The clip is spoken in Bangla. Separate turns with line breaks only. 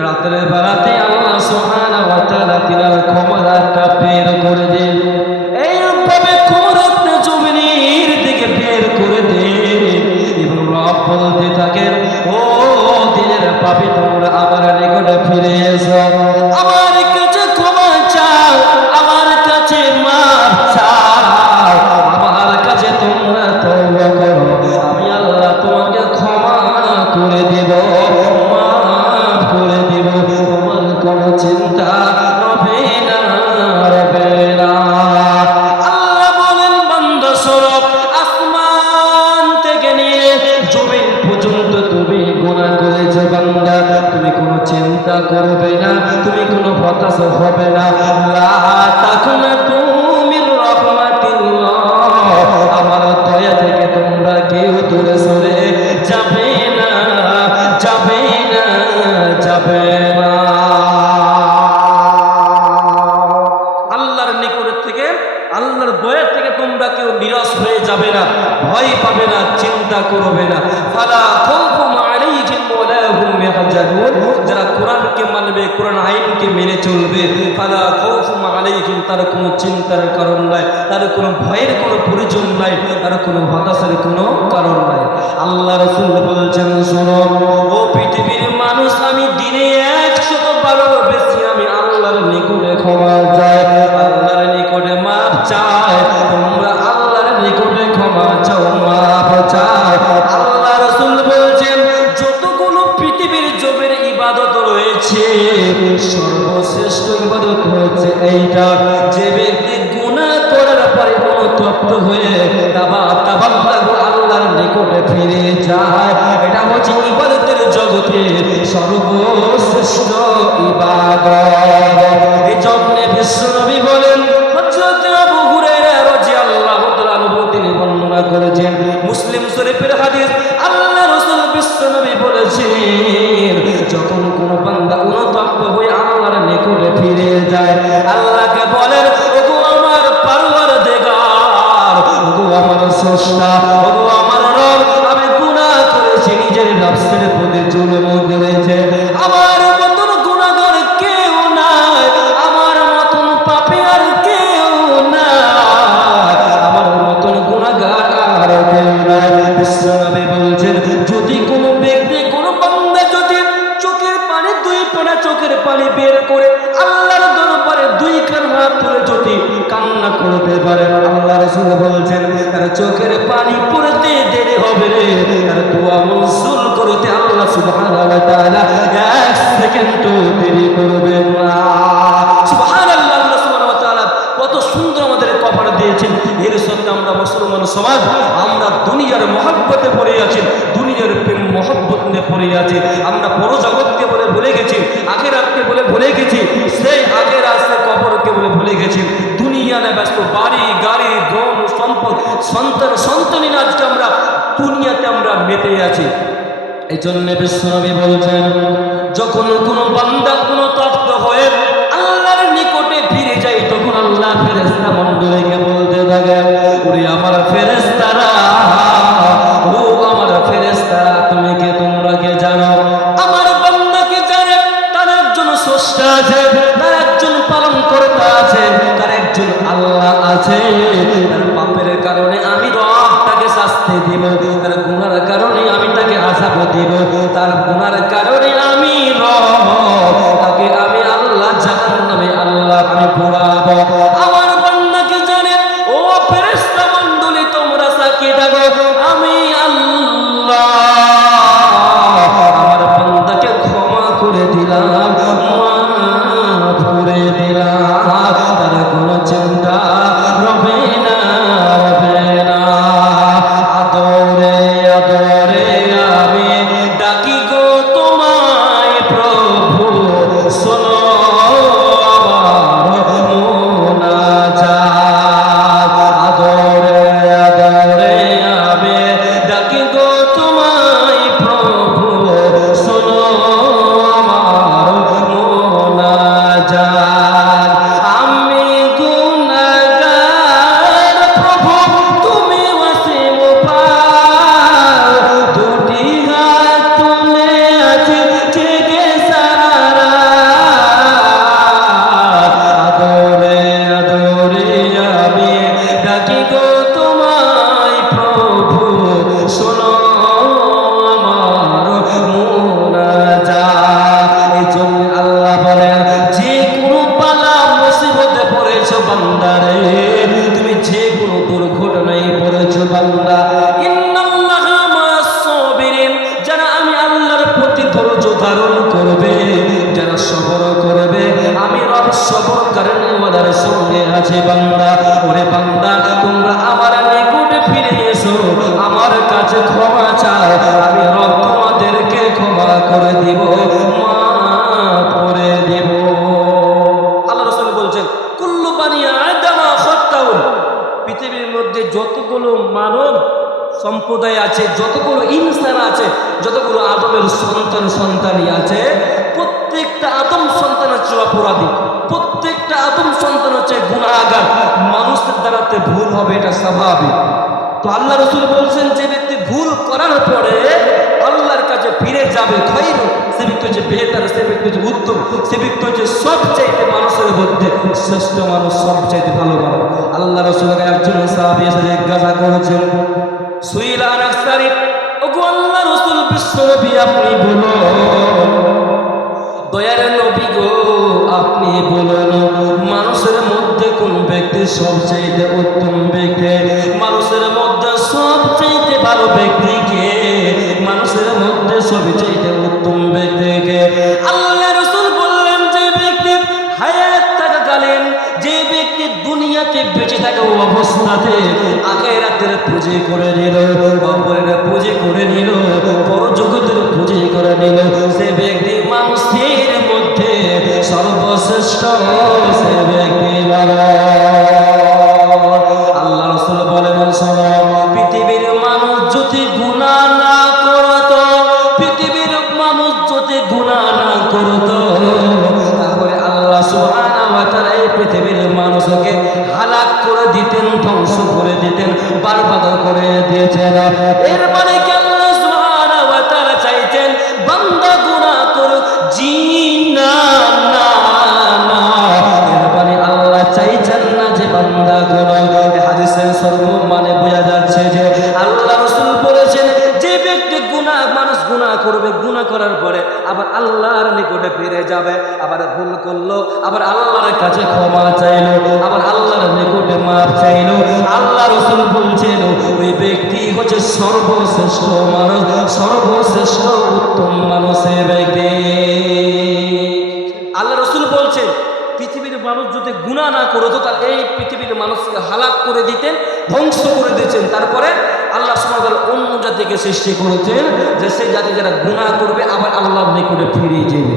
রাতের বেলাতে আল্লাহ সুবহানাহু ওয়া তাআলা তিনার ক্ষমতাটা বের করে দিন। এইভাবে ক্ষমতা জমিনের দিকে বের করে দেন। এবং রব বলতে থাকেন, ও দিনের পাপি তোমরা আমার নিকটে ফিরে এসো। তুমি কোনো হতাশ হবে না। লা তাকুনা তুমি আমার দয়া থেকে তোমরা কেউ দূরে সরে যাবে না যাবে না যাবে না। আল্লাহর নিকট থেকে, আল্লাহর দয়া থেকে তোমরা কেউ নিরাশ হয়ে যাবে না, ভয় পাবে না, চিন্তা করবে না। ফালা খাউফুন আলাইহিম ওয়ালা হুম ইয়াহজানুন। মানবে, কোরআন আইনকে মেনে চলবে। ফালা আলাইহিম, তার কোনো চিন্তার কারণ নাই, তার কোনো ভয়ের কোনো প্রয়োজন নাই, তার কোনো হতাশার কোনো কারণ নাই। আল্লাহ রাসূল বলছেন, শোনো, ও পৃথিবীর মানুষ, আমি দিনে একশত বারো বেশি আমি আল্লাহর নিকটে ক্ষমা চাই। আল্লাহর নিকটে মাপ চাই, তোমরা আল্লাহর নিকটে ক্ষমা চাও। এইটা যে ব্যক্তি গুণা করার পরে অনুতপ্ত হয়ে তাবা তাবাল্লাহু আল্লাহর নিকটে ফিরে যায়, এটা হচ্ছে ইবাদতের জগতে সর্বশ্রেষ্ঠ ইবাদত। এই জন্য বিশ্বনবী কান্না করতে পারে। আল্লাহ রাসূল বলছেন, তার চোখের পানি পড়তে দেরি হবে তার দোয়া মনসুর করতে আল্লাহ ওয়া এক দেরি না। আমরা দুনিয়ার আছি দুনিয়ার আছি। আমরা বলে ভুলে গেছি, আখেরাতকে বলে ভুলে গেছি, সেই আগের আসতে কবরকে বলে ভুলে গেছি। দুনিয়া নিয়ে ব্যস্ত, বাড়ি, গাড়ি, ধন, সম্পদ, সন্তান, সন্তানের আজকে আমরা, দুনিয়াতে আমরা মেতে আছি। এই জন্য বিশ্বনবী বলছেন, যখন কোনো বান্দা কোনো তপ্ত হয়ে আল্লাহর নিকটে ফিরে যায়, তখন আল্লাহ ফেরেস্তা মন্ডলীকে বলতে থাকে, ওরে আমি স্বাভাবিক তো আল্লাহ রসুল বলছেন, যে ব্যক্তি ভুল করার পরে আল্লাহর কাছে ফিরে যাবে খৈর, সে ব্যক্তি হচ্ছে বেহতার সে ব্যক্তি হচ্ছে উত্তম, সে ব্যক্তি হচ্ছে সবচাইতে মানুষের মধ্যে শ্রেষ্ঠ মানুষ, সবচাইতে ভালো মানুষ। আল্লাহ রসুলকে একজন সাহাবি এসে জিজ্ঞাসা করেছেন, সুইলা নাস্তারি ওগো আল্লাহ রসুল বিশ্বনবী আপনি বলুন। দয়ার নবী গো, আপনি বলুন। সবচাইতে উত্তম ব্যক্তি। মানুষের মধ্যে সবচাইতে ভালো ব্যক্তি কে? মানুষের মধ্যে সবচাইতে উত্তম ব্যক্তি কে? আল্লাহ রসুল বললেন, যে ব্যক্তি হায়াত থাকাকালীন যে ব্যক্তি দুনিয়াতে বেঁচে থাকা অবস্থাতে আখেরাতের পুঁজি করে নিল অপরের পুঁজি করে নিল পরজগতের পুঁজি করে নিল। সে ব্যক্তি মানুষের মধ্যে সর্বশ্রেষ্ঠ। করতো তাহলে আল্লাহ তাআলা এই পৃথিবীর মানুষকে হালাক করে দিতেন, ধ্বংস করে দিতেন, বারবাদ করে দিয়েছেন। এর মানে আল্লাহর ফিরে যাবে। আবার ভুল করল, আবার আল্লাহর কাছে ক্ষমা চাইলো, আবার আল্লাহর নিকটে মাপ চাইলো, আল্লাহ রসুল বলছেন, ওই ব্যক্তি হচ্ছে সর্বশ্রেষ্ঠ মানুষ, সর্বশ্রেষ্ঠ উত্তম মানুষের ব্যক্তি। আল্লাহ রসুল বলছেন, পৃথিবীর মানুষ যদি গুণা না করতো, তাহলে এই পৃথিবীর মানুষকে হালাক করে দিতেন, ধ্বংস করে দিতেন। তারপরে আল্লাহ সমাজ অন্য জাতিকে সৃষ্টি করেছেন, যে সেই জাতি যারা গুণা করবে, আবার আল্লাহর নিকটে ফিরে যাবে।